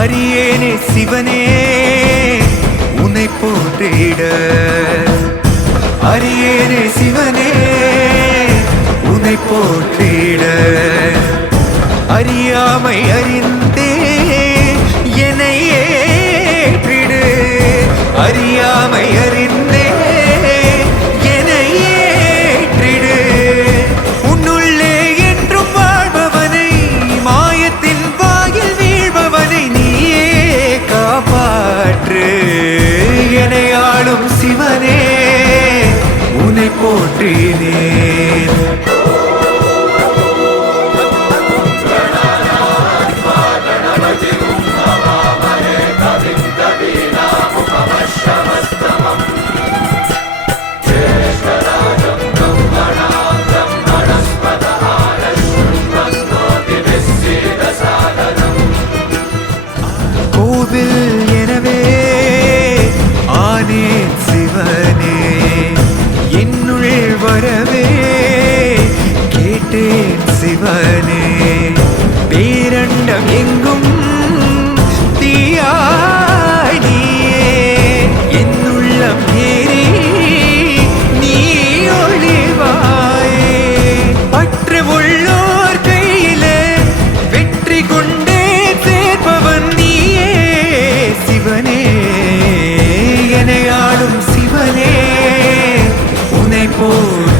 அரியேனே சிவனே உன்னை போற்றிட, அரியேனே சிவனே உன்னை போற்றிட, அறியாமை அறிந்தே என்னை ஏற்றிடு, அறியாமை அறிந்தே என்னை ஏற்றிடு. உன்னுள்ளே என்றும் வாழ்பவனை, மாயத்தின் வாயில் வீழ்பவனை நீயே காப்பாற்று. என்னை ஆளும் சிவனே உன்னை போற்றினேன். கோவில் எனவே ஆனேன் சிவனே, என்னுள் வரவே கேட்டேன் சிவனே. பேரண்டம் எங்கும் தீயாய் நீயே, என்னுள்ளம் ஏறி நீ ஒளிவாயே. பற்று உள்ளோர் கையிலே வெற்றி கொண்டே சேர்ப்பவன் நீயே சிவனே. என்னை ஆளும் சிவனே உன்னை போல்